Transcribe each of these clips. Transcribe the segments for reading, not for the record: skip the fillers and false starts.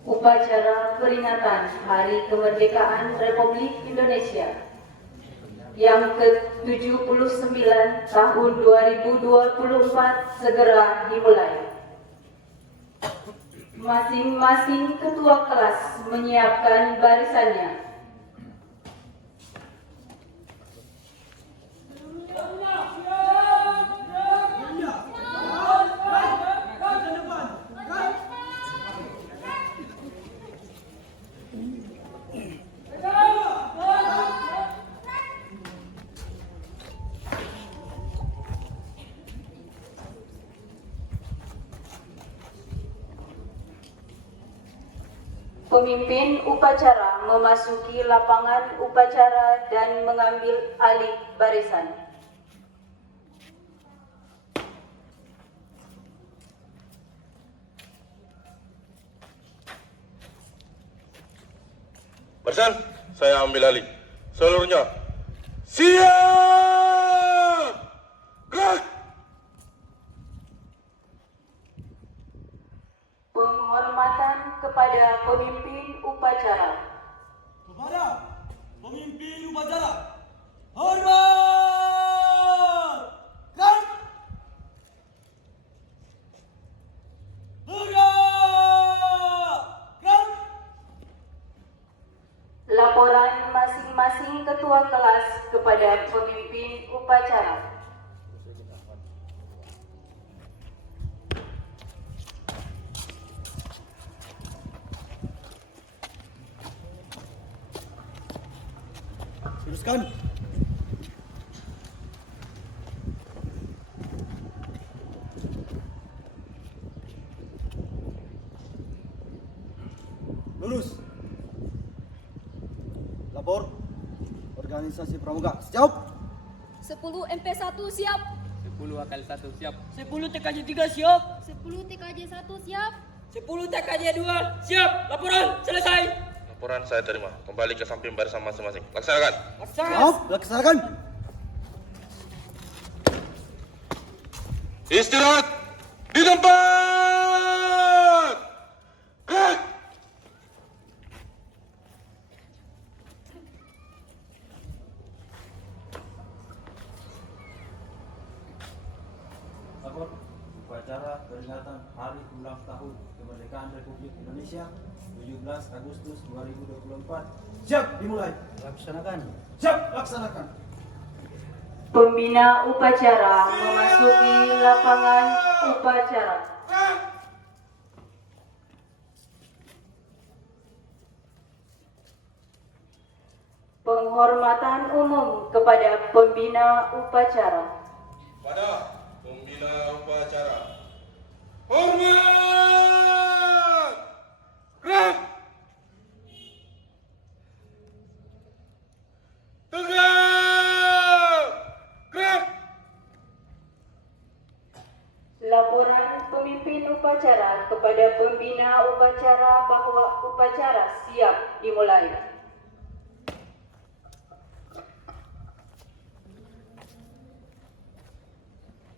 Upacara peringatan Hari Kemerdekaan Republik Indonesia yang ke-79 tahun 2024 segera dimulai. Masing-masing ketua kelas menyiapkan barisannya. Pemimpin upacara memasuki lapangan upacara dan mengambil alih barisan. Barisan, saya ambil alih. Seluruhnya, siap! Gerak! Penghormatan kepada pemimpin upacara. Kepada pemimpin upacara, hormat! Gerak! Gerak! Gerak! Laporan masing-masing ketua kelas kepada pemimpin upacara. Teruskan. Lurus. Lapor. Organisasi Pramuka. Siap. 10 MP1 siap. 10 akal 1 siap. 10 TKJ 3 siap. 10 TKJ 1 siap. 10 TKJ 2 siap. Laporan selesai. Laporan saya terima. Kembali ke samping barisan masing-masing. Laksanakan. Siap. Laksanakan. Istirahat di tempat. Gerak! Lapor upacara peringatan Hari Ulang Tahun Kemerdekaan Republik Indonesia 17 Agustus 2024. Siap dimulai. Laksanakan. Siap laksanakan. Pembina upacara memasuki lapangan upacara. Penghormatan umum kepada pembina upacara. Pada pembina upacara. Hormat! Gerak! Tegak! Gerak! Laporan pemimpin upacara kepada pembina upacara bahwa upacara siap dimulai.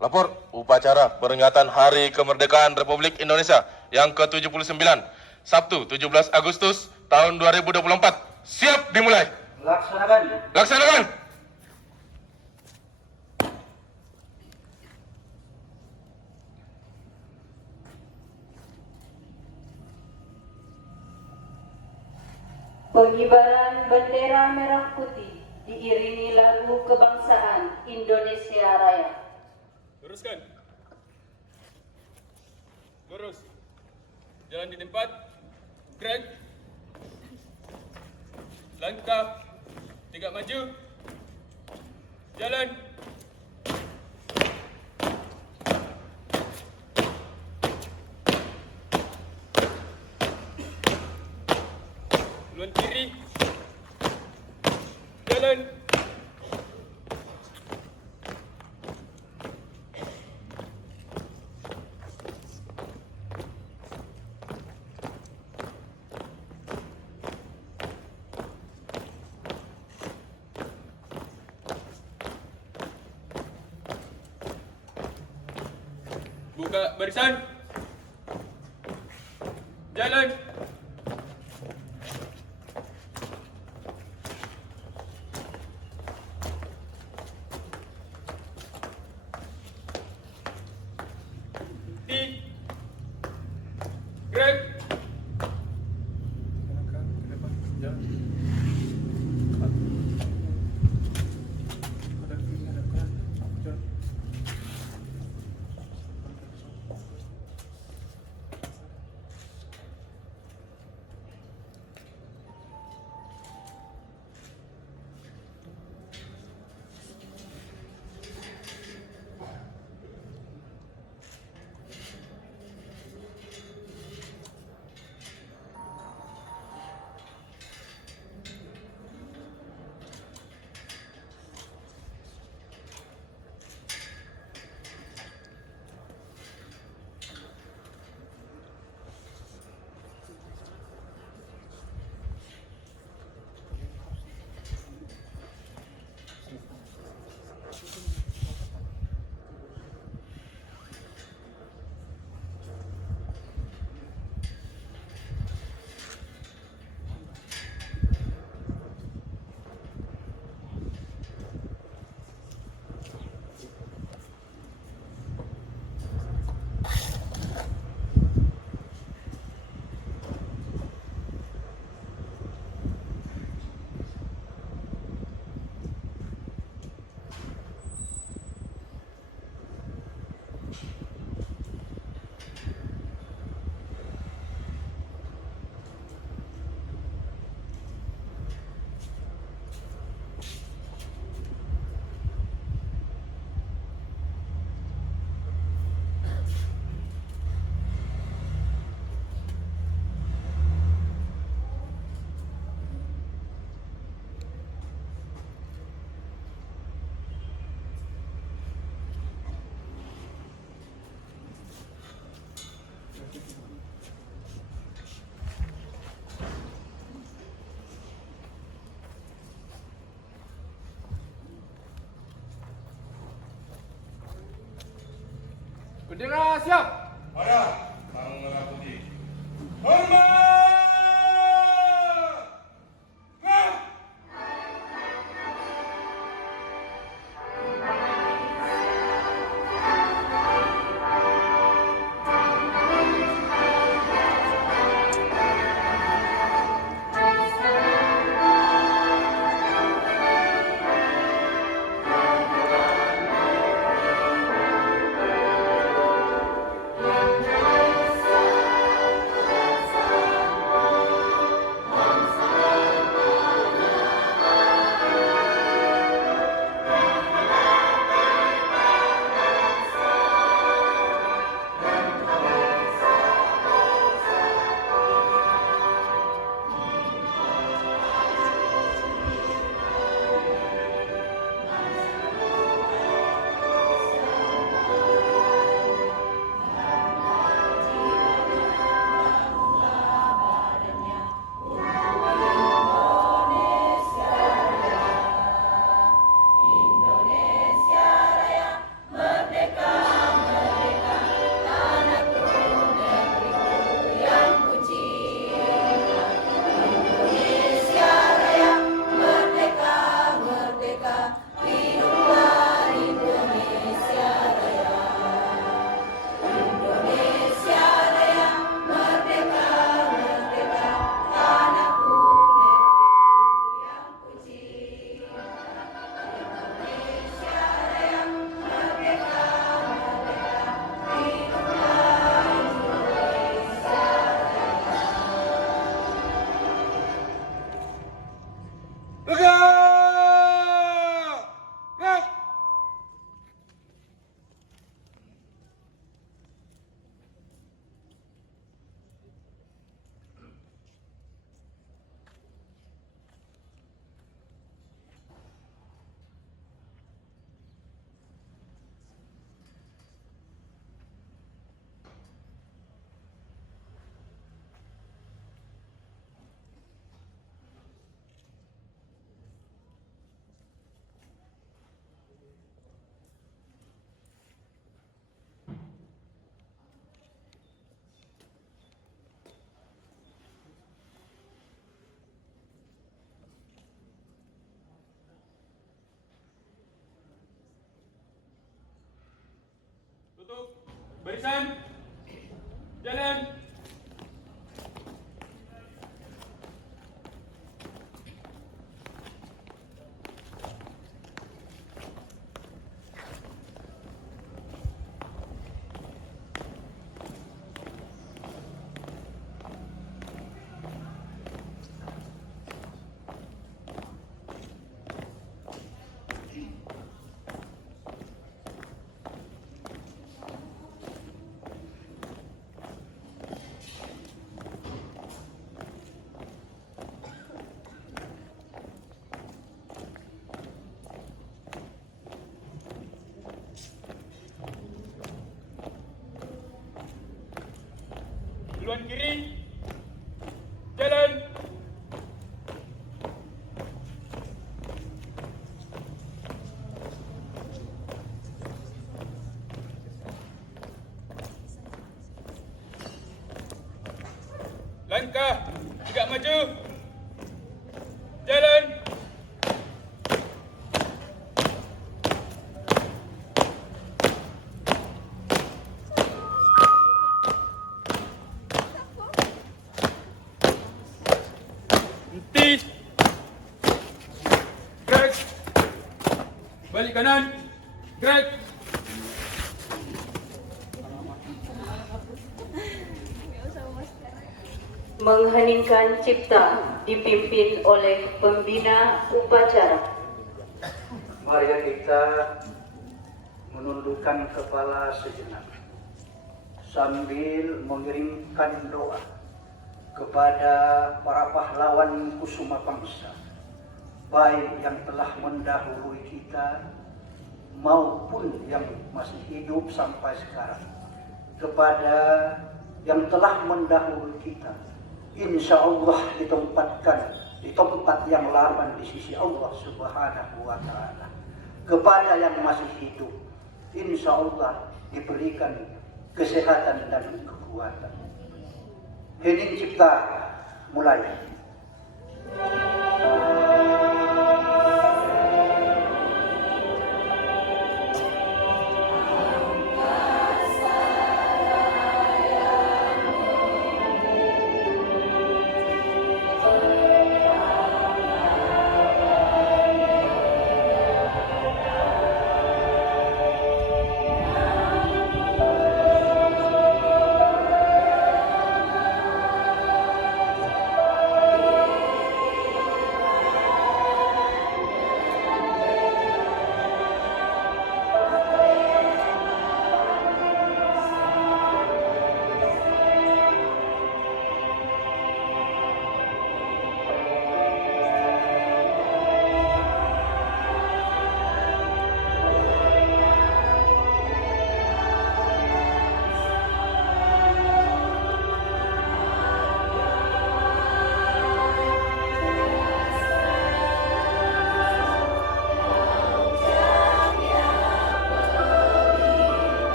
Lapor upacara peringatan Hari Kemerdekaan Republik Indonesia yang ke-79, Sabtu 17 Agustus tahun 2024. Siap dimulai. Laksanakan. Laksanakan. Pengibaran bendera merah putih diiringi lagu kebangsaan Indonesia Raya. Luruskan. Lurus. Jalan di tempat. Gerak. Langkah. Tegak maju. Jalan. Luan kiri. Jalan. Buka barisan. Jalan. Gerak. Bendera siap. Pada Sang Merah Putih. Hormat! Tutup. Barisan. Jalan. duluan kiri. Jalan. Langkah, tegak maju. Jalan. Henti. Gerak. Balik kanan. Gerak. Mengheningkan cipta dipimpin oleh pembina upacara. Mari kita menundukkan kepala sejenak sambil mengirimkan doa kepada para pahlawan kusuma bangsa, baik yang telah mendahului kita maupun yang masih hidup sampai sekarang. Kepada yang telah mendahului kita, insya Allah ditempatkan di tempat yang laman di sisi Allah Subhanahu wa Ta'ala. Kepada yang masih hidup, insya Allah diberikan kesehatan dan kekuatan. Hening cipta mulai.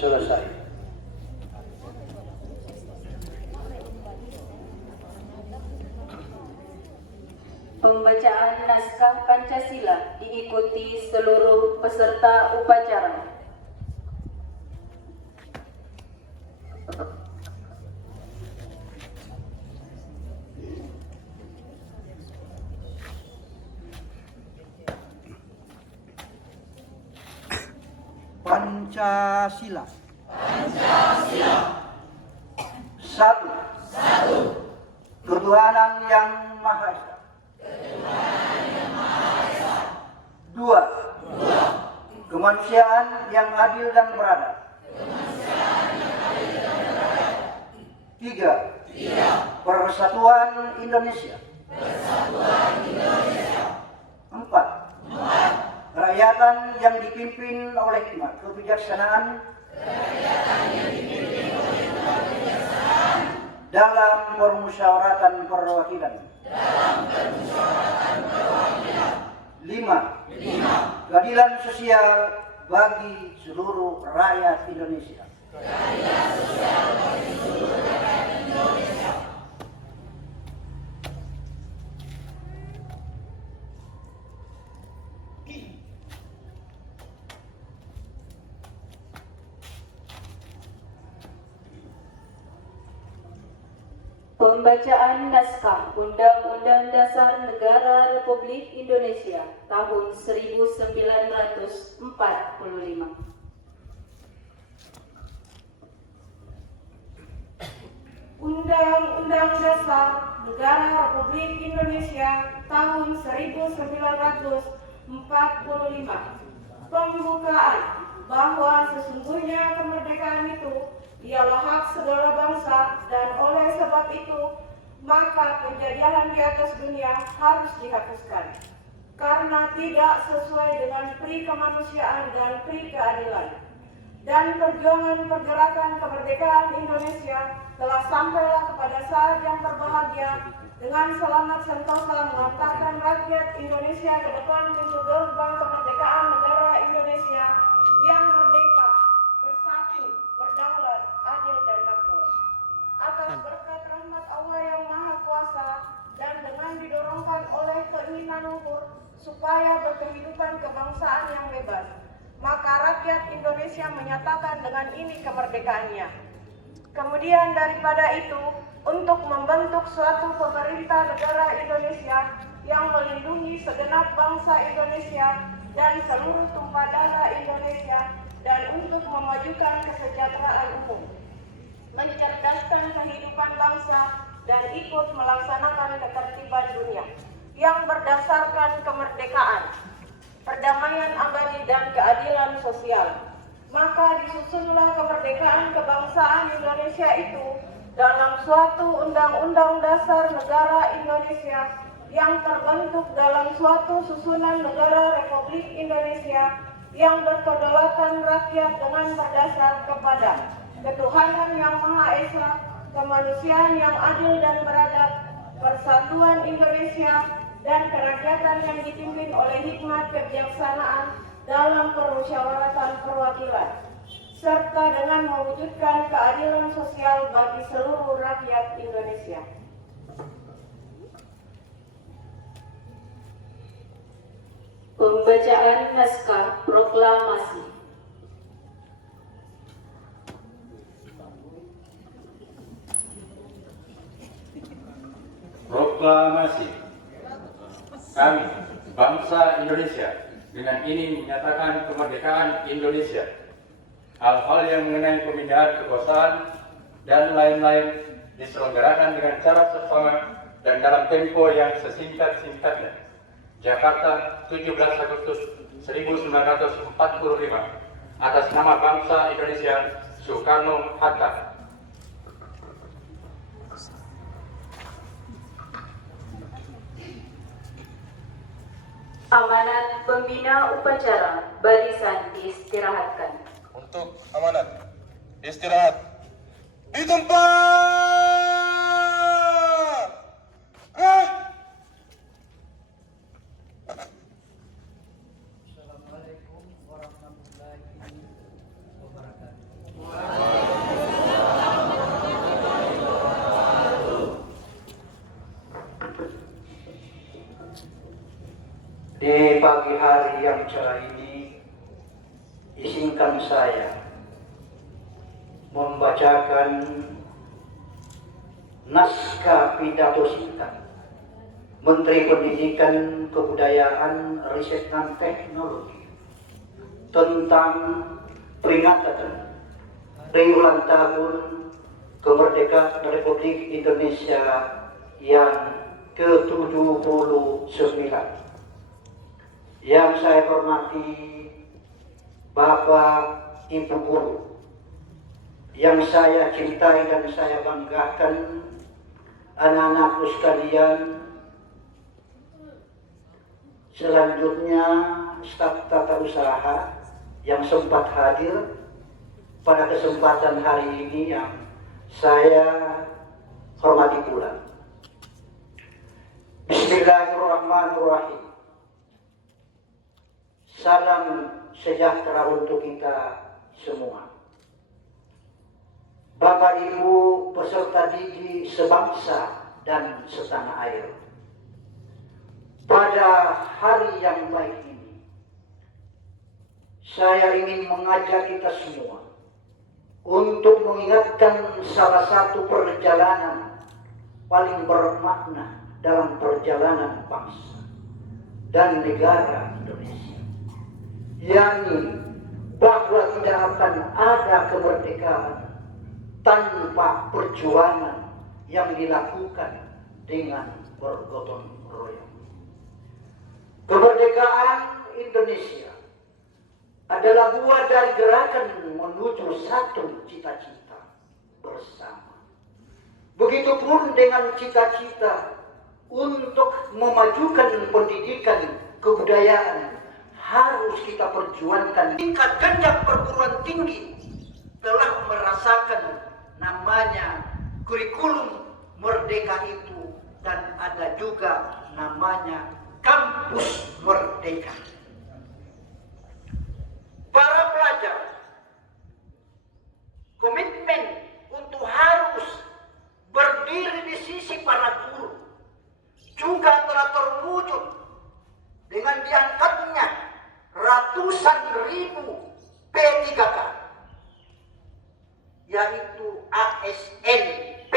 Selesai. Pembacaan naskah Pancasila diikuti seluruh peserta upacara. Pancasila. Pancasila. Satu. Ketuhanan yang Maha Esa. Dua. Kemanusiaan yang adil dan beradab. Tiga. Persatuan Indonesia. Empat. Kerakyatan yang dipimpin oleh hikmat, kebijaksanaan, dalam permusyawaratan perwakilan. Lima. Keadilan sosial bagi seluruh rakyat Indonesia. Pembacaan naskah Undang-Undang Dasar Negara Republik Indonesia tahun 1945. Undang-Undang Dasar Negara Republik Indonesia tahun 1945 45. Pembukaan bahwa sesungguhnya kemerdekaan itu ialah hak segala bangsa dan oleh sebab itu maka penjajahan di atas dunia harus dihapuskan karena tidak sesuai dengan pri kemanusiaan dan pri keadilan. Dan perjuangan pergerakan kemerdekaan Indonesia telah sampailah kepada saat yang berbahagia dengan selamat sentosa mengantarkan rakyat Indonesia ke depan pintu gerbang kemerdekaan negara Indonesia yang merdeka, bersatu, berdaulat, adil dan makmur. Atas berkat rahmat Allah yang Maha Kuasa dan dengan didorongkan oleh keinginan luhur supaya berkehidupan kebangsaan yang bebas, maka rakyat Indonesia menyatakan dengan ini kemerdekaannya. Kemudian daripada itu, untuk membentuk suatu pemerintah negara Indonesia yang melindungi segenap bangsa Indonesia dan seluruh tumpah darah Indonesia dan untuk memajukan kesejahteraan umum, mencerdaskan kehidupan bangsa dan ikut melaksanakan ketertiban dunia yang berdasarkan kemerdekaan, perdamaian abadi dan keadilan sosial. Maka disusunlah kemerdekaan kebangsaan Indonesia itu dalam suatu Undang-Undang Dasar Negara Indonesia yang terbentuk dalam suatu susunan negara Republik Indonesia yang berkedaulatan rakyat dengan berdasar kepada ketuhanan yang Maha Esa, kemanusiaan yang adil dan beradab, persatuan Indonesia, dan kerakyatan yang dipimpin oleh hikmat kebijaksanaan dalam permusyawaratan perwakilan, serta dengan mewujudkan keadilan sosial bagi seluruh rakyat Indonesia. Pembacaan naskah proklamasi. Proklamasi. Kami, bangsa Indonesia, dengan ini menyatakan kemerdekaan Indonesia. Hal-hal yang mengenai pemindahan kekuasaan dan lain-lain diselenggarakan dengan cara seksama dan dalam tempo yang sesingkat-singkatnya. Jakarta, 17 Agustus 1945. Atas nama bangsa Indonesia, Soekarno-Hatta. Amanat pembina upacara, barisan diistirahatkan. Untuk amanat, istirahat di tempat. Assalamualaikum warahmatullahi wabarakatuh. Di pagi hari yang cerah ini, izinkan saya membacakan naskah pidato singkat Menteri Pendidikan, Kebudayaan, Riset dan Teknologi tentang peringatan ulang tahun kemerdekaan Republik Indonesia yang ke-79. Yang saya hormati Bapak, Ibu Guru, yang saya cintai dan saya banggakan, anak-anakku sekalian, selanjutnya staf tata usaha yang sempat hadir pada kesempatan hari ini yang saya hormati pula. Bismillahirrahmanirrahim. Salam sejahtera untuk kita semua. Bapak Ibu peserta didik sebangsa dan setanah air. Pada hari yang baik ini, saya ingin mengajak kita semua untuk mengingatkan salah satu perjalanan paling bermakna dalam perjalanan bangsa dan negara Indonesia, yakni bahwa tidak akan ada kemerdekaan tanpa perjuangan yang dilakukan dengan bergotong royong. Kemerdekaan Indonesia adalah buah dari gerakan menuju satu cita-cita bersama. Begitupun dengan cita-cita untuk memajukan pendidikan kebudayaan harus kita perjuangkan. Tingkat jenjang perguruan tinggi telah merasakan namanya kurikulum merdeka itu, dan ada juga namanya kampus merdeka. Para pelajar komitmen untuk harus berdiri di sisi para guru juga telah terwujud dengan diangkatnya ratusan ribu P3K, yaitu ASN P.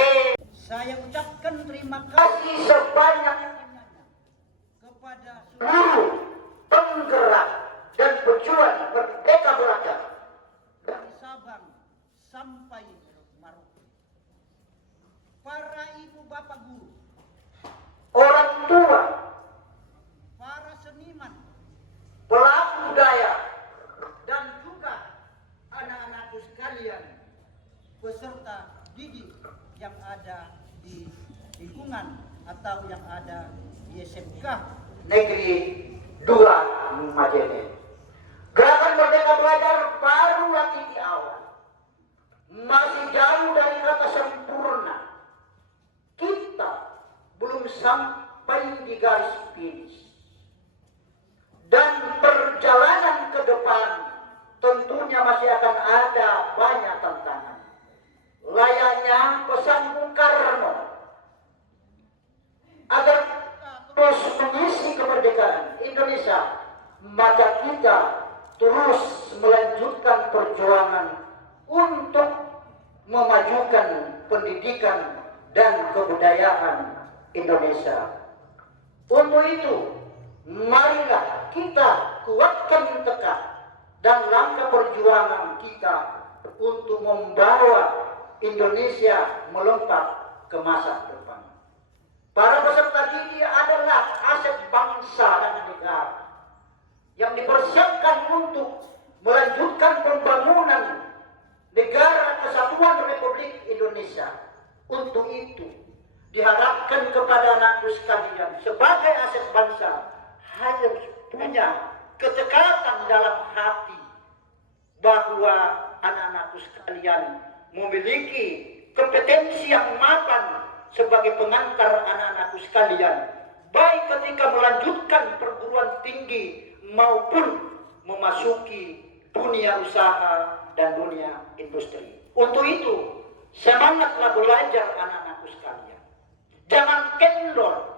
Saya ucapkan terima kasih Kasih sebanyak kepada guru, penggerak, dan pejuang merdeka belajar dari Sabang sampai Merauke. Para ibu bapak guru, orang tua, para seniman, pelaku budaya, dan juga anak-anakku sekalian, peserta didik yang ada di lingkungan atau yang ada di SMK Negeri 2 Majene. Gerakan Merdeka Belajar baru lagi di awal, masih jauh dari kata sempurna. Kita belum sampai di garis finish, dan perjalanan ke depan tentunya masih akan ada banyak tantangan. Layaknya pesan Bung Karno, agar terus mengisi kemerdekaan Indonesia, maka kita terus melanjutkan perjuangan untuk memajukan pendidikan dan kebudayaan Indonesia. Untuk itu, marilah kita kuatkan tekad dan langkah perjuangan kita untuk membawa Indonesia melompat ke masa depan. Para peserta didik adalah aset bangsa dan negara yang dipersiapkan untuk melanjutkan pembangunan negara kesatuan Republik Indonesia. Untuk itu, diharapkan kepada anakku sekalian sebagai aset bangsa harus punya ketekatan dalam hati bahwa anak-anakku sekalian memiliki kompetensi yang mapan sebagai pengantar anak-anakku sekalian, baik ketika melanjutkan perguruan tinggi maupun memasuki dunia usaha dan dunia industri. Untuk itu, semangatlah belajar anak-anakku sekalian. Jangan kendor,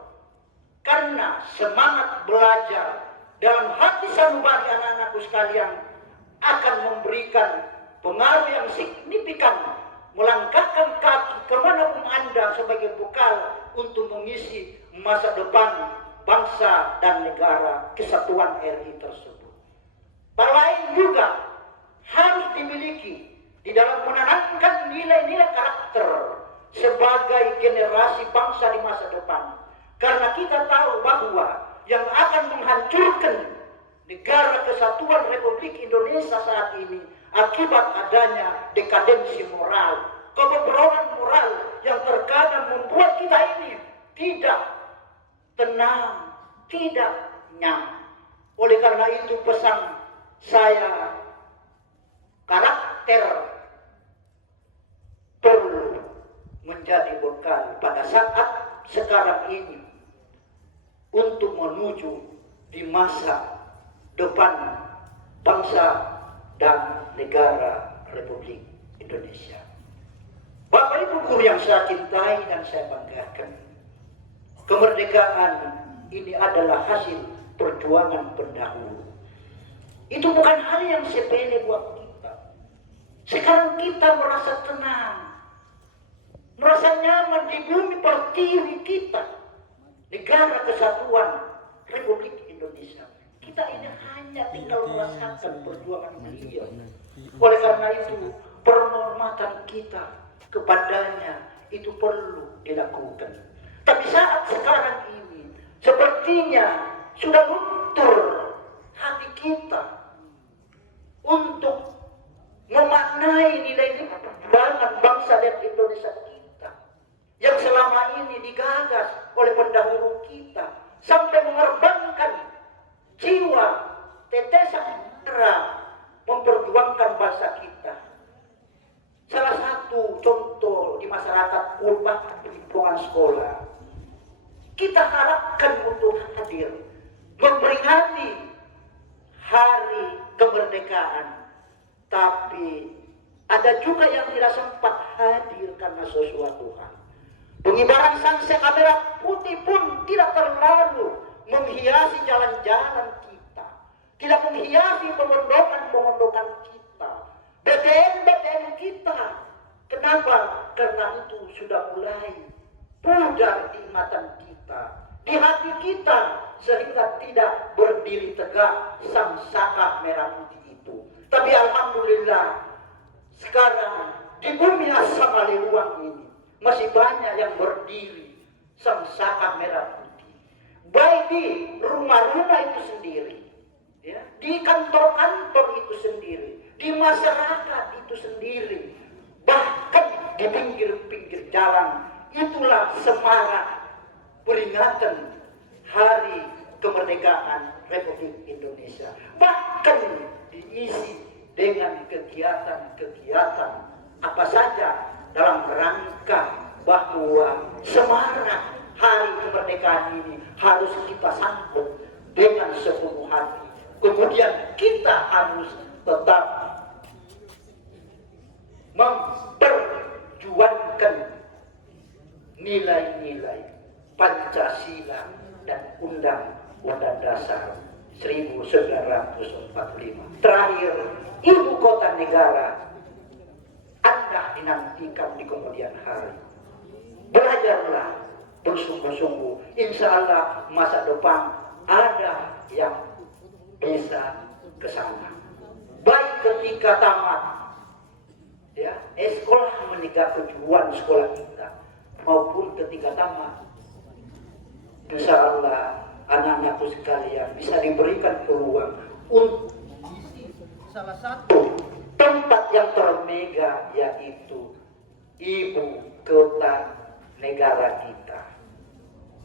karena semangat belajar dalam hati sanubari anak-anakku sekalian akan memberikan pengaruh yang signifikan, melangkahkan kaki kemanapun Anda sebagai bekal untuk mengisi masa depan bangsa dan negara kesatuan RI tersebut. Hal lain juga harus dimiliki di dalam menanamkan nilai-nilai karakter sebagai generasi bangsa di masa depan. Karena kita tahu bahwa yang akan menghancurkan negara kesatuan Republik Indonesia saat ini akibat adanya dekadensi moral, kebobrokan moral yang terkadang membuat kita ini tidak tenang, tidak nyaman. Oleh karena itu pesan saya, karakter perlu menjadi bekal pada saat sekarang ini untuk menuju di masa depan bangsa dan negara Republik Indonesia. Bapak Ibu guru yang saya cintai dan saya banggakan, kemerdekaan ini adalah hasil perjuangan pendahulu. Itu bukan hal yang sepele buat kita. Sekarang kita merasa tenang, merasa nyaman di bumi pertiwi kita, negara kesatuan Republik Indonesia. Kita ini hanya tinggal merasakan perjuangan beliau. Oleh karena itu, penghormatan kita kepadanya itu perlu dilakukan. Tapi saat sekarang ini, sepertinya sudah luntur kita untuk memaknai nilai perjuangan bangsa dan Indonesia kita yang selama ini digagas oleh pendahulu kita sampai mengorbankan jiwa, tetesan darah memperjuangkan bangsa kita. Salah satu contoh di masyarakat purba di lingkungan sekolah, kita harapkan untuk hadir memperingati hari kemerdekaan, tapi ada juga yang tidak sempat hadir karena sesuatu hal. Pengibaran sangsaka merah putih pun tidak terlalu menghiasi jalan-jalan kita, tidak menghiasi pemondokan-pemondokan kita, BTN-BTN kita. Kenapa? Karena itu sudah mulai pudar di ingatan kita, di hati kita, sehingga tidak berdiri tegak sang saka merah putih itu. Tapi alhamdulillah sekarang di bumi asam aliluang ini masih banyak yang berdiri sang saka merah putih, baik di rumah-rumah itu sendiri, ya, di kantor-kantor itu sendiri, di masyarakat itu sendiri, bahkan di pinggir-pinggir jalan. Itulah semarak peringatan hari kemerdekaan Republik Indonesia, bahkan diisi dengan kegiatan-kegiatan apa saja dalam rangka bahwa semarak hari kemerdekaan ini harus kita sambut dengan sepenuh hati. Kemudian kita harus tetap memperjuangkan nilai-nilai Pancasila dan Undang-Undang Dasar 1945. Terakhir, ibu kota negara Anda dinantikan di kemudian hari. Belajarlah bersungguh-sungguh. Insya Allah masa depan ada yang bisa ke sana. Baik ketika tamat, ya, sekolah menegak tujuan sekolah kita, maupun ketika tamat. Insya Allah anak-anakku sekalian bisa diberikan peluang untuk salah satu tempat yang termega, yaitu ibu kota negara kita,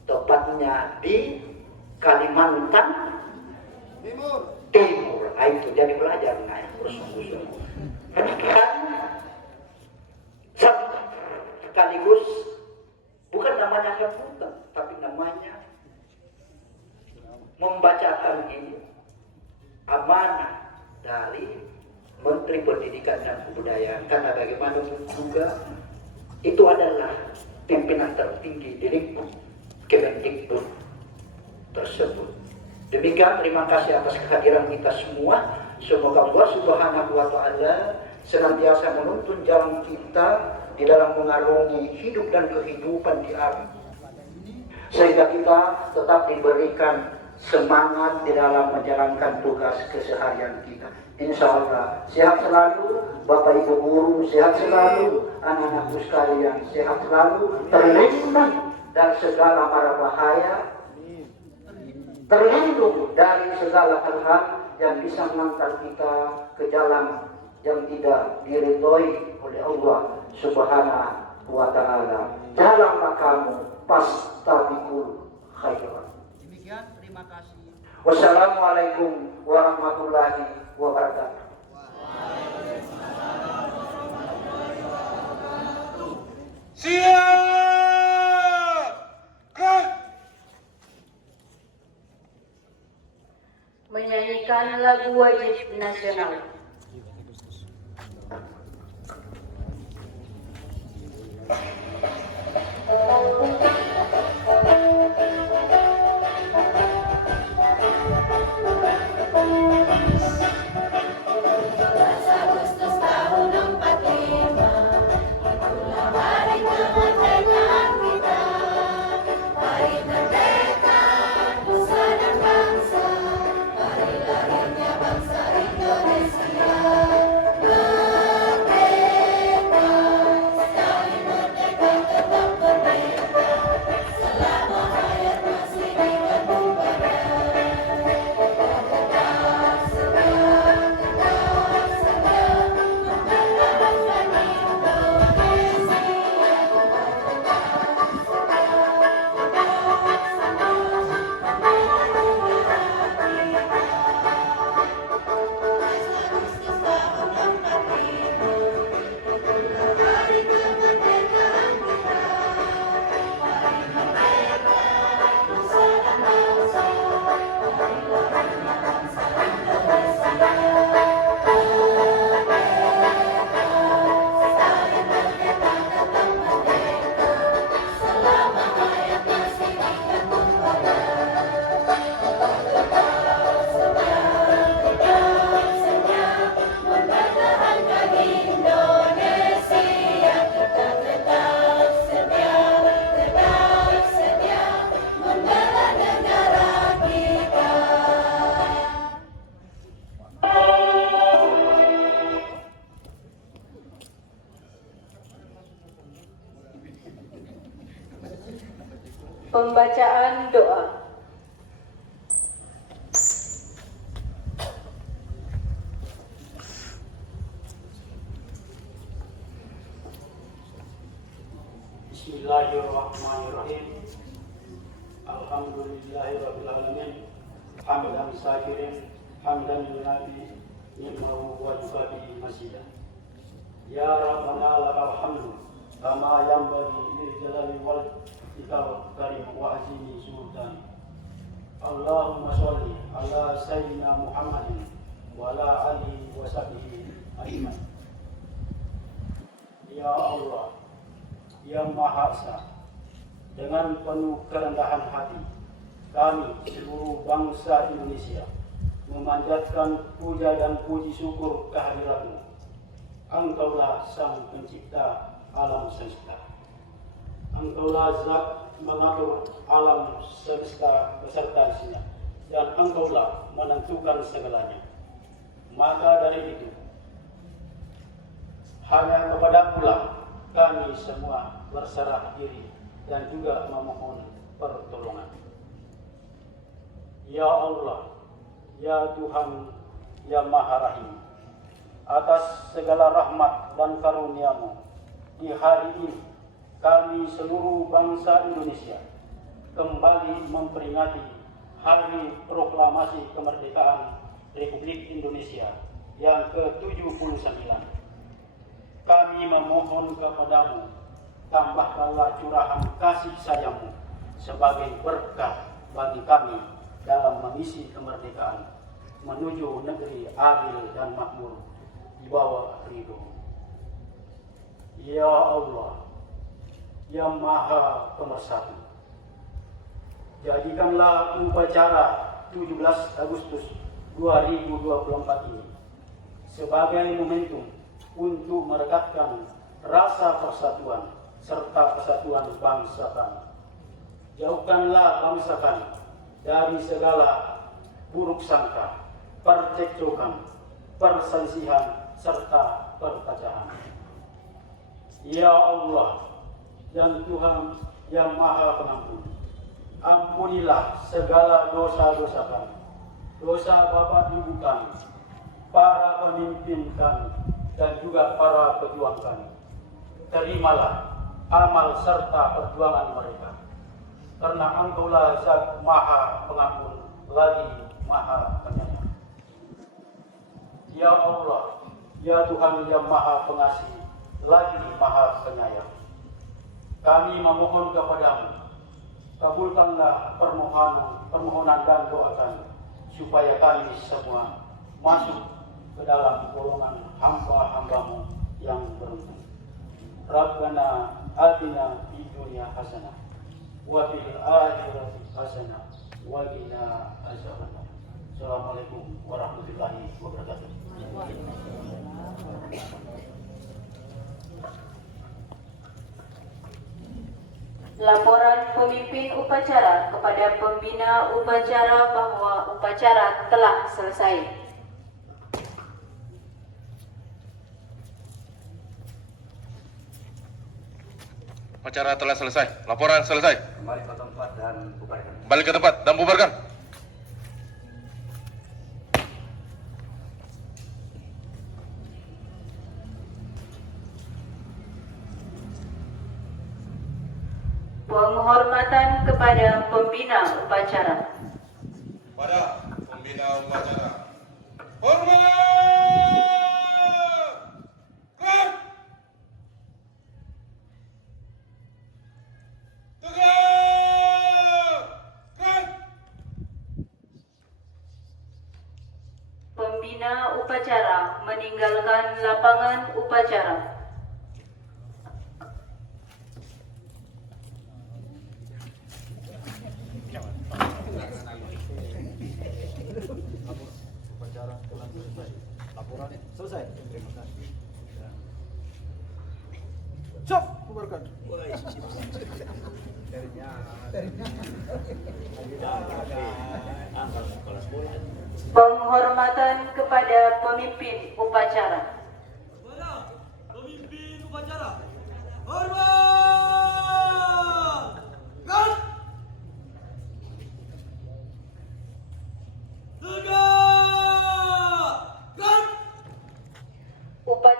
tepatnya di Kalimantan Timur. Itu jadi belajar naik bersungguh-sungguh. Dan sekaligus bukan namanya sambutan, tapi namanya membacakan ini amanah dari Menteri Pendidikan dan Kebudayaan, karena bagaimanapun juga itu adalah pimpinan tertinggi di lingkup Kemendikbud tersebut. Demikian, terima kasih atas kehadiran kita semua. Semoga Allah Subhanahu wa Ta'ala senantiasa menuntun jalan kita di dalam mengarungi hidup dan kehidupan di akhir, sehingga kita tetap diberikan semangat di dalam menjalankan tugas keseharian kita. Insya Allah sehat selalu Bapak Ibu guru, sehat selalu anak-anakku sekalian, sehat selalu, terlindung dari segala mara bahaya, terlindung dari segala hal-hal yang bisa mengantar kita ke jalan yang tidak diridhoi oleh Allah Subhanahu wa Ta'ala. Jalanlah kamu fastabiqul khairat. Demikian, terima kasih. Wassalamualaikum warahmatullahi wabarakatuh. Siap! Gerak! Menyanyikan lagu wajib nasional. Bangsa Indonesia. Pembacaan doa. Bismillahirrahmanirrahim. Alhamdulillahirabbil alamin. Hamdan syakirin, hamdan yunafi ni'mahu wa yukafi masidah. Ya Rabbana lakal hamdu kama yanbaghi lil jalali wal ikram karim wa azimi sultan. Allahumma sholli ala sayyidina Muhammadin wa ala alihi wa sahbihi ajmain. Ya Allah, Ya Maha Esa, dengan penuh kerendahan hati kami seluruh bangsa Indonesia memanjatkan puja dan puji syukur kehadirat-Mu. Engkaulah Sang Pencipta alam semesta. Engkaulah Zat mengatur alam semesta beserta isinya, dan Engkaulah menentukan segalanya. Maka dari itu, hanya kepada-Mu kami semua berserah diri dan juga memohon pertolongan. Ya Allah, Ya Tuhan, Ya Maha Rahim, atas segala rahmat dan karunia-Mu, di hari ini kami seluruh bangsa Indonesia kembali memperingati Hari Proklamasi Kemerdekaan Republik Indonesia yang ke-79. Kami memohon kepada-Mu, tambahkanlah curahan kasih sayang-Mu sebagai berkah bagi kami dalam mengisi kemerdekaan menuju negeri adil dan makmur di bawah ridho. Ya Allah, Ya Maha Pemersatu, jadikanlah upacara 17 Agustus 2024 ini sebagai momentum untuk merekatkan rasa persatuan serta kesatuan bangsa kami. Jauhkanlah bangsa kami dari segala buruk sangka, percekcokan, perselisihan, serta perpecahan. Ya Allah, dan Tuhan yang Maha Pengampun, ampunilah segala dosa-dosa kami, dosa bapak ibu kami, para pemimpin kami, dan juga para pejuang kami. Terimalah amal serta perjuangan mereka, karena Engkaulah Zat Maha Pengampun lagi Maha Penyayang. Ya Allah, Ya Tuhan yang Maha Pengasih lagi Maha Penyayang, kami memohon kepada-Mu, kabulkanlah permohonan dan doa kami, supaya kami semua masuk ke dalam golongan hamba-hamba-Mu yang beruntung. Rabbana atina fid dunya hasanah wa fil akhirati hasanah wa qina azabannar. Assalamualaikum warahmatullahi wabarakatuh. Laporan pemimpin upacara kepada pembina upacara bahwa upacara telah selesai. Upacara telah selesai. Laporan selesai. Kembali ke tempat dan bubarkan. Balik ke tempat dan bubarkan. Penghormatan kepada pembina upacara. Pada pembina upacara. Hormat! Gerak! Tegak! Gerak! Pembina upacara meninggalkan lapangan upacara. Laporan selesai. Terima kasih. Cop, bubarkan. Penghormatan kepada pemimpin upacara. Pemimpin upacara. Hormat! Kan?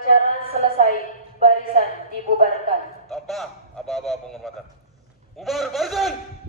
Upacara selesai, barisan dibubarkan. Tanpa aba-aba penghormatan. Bubar barisan!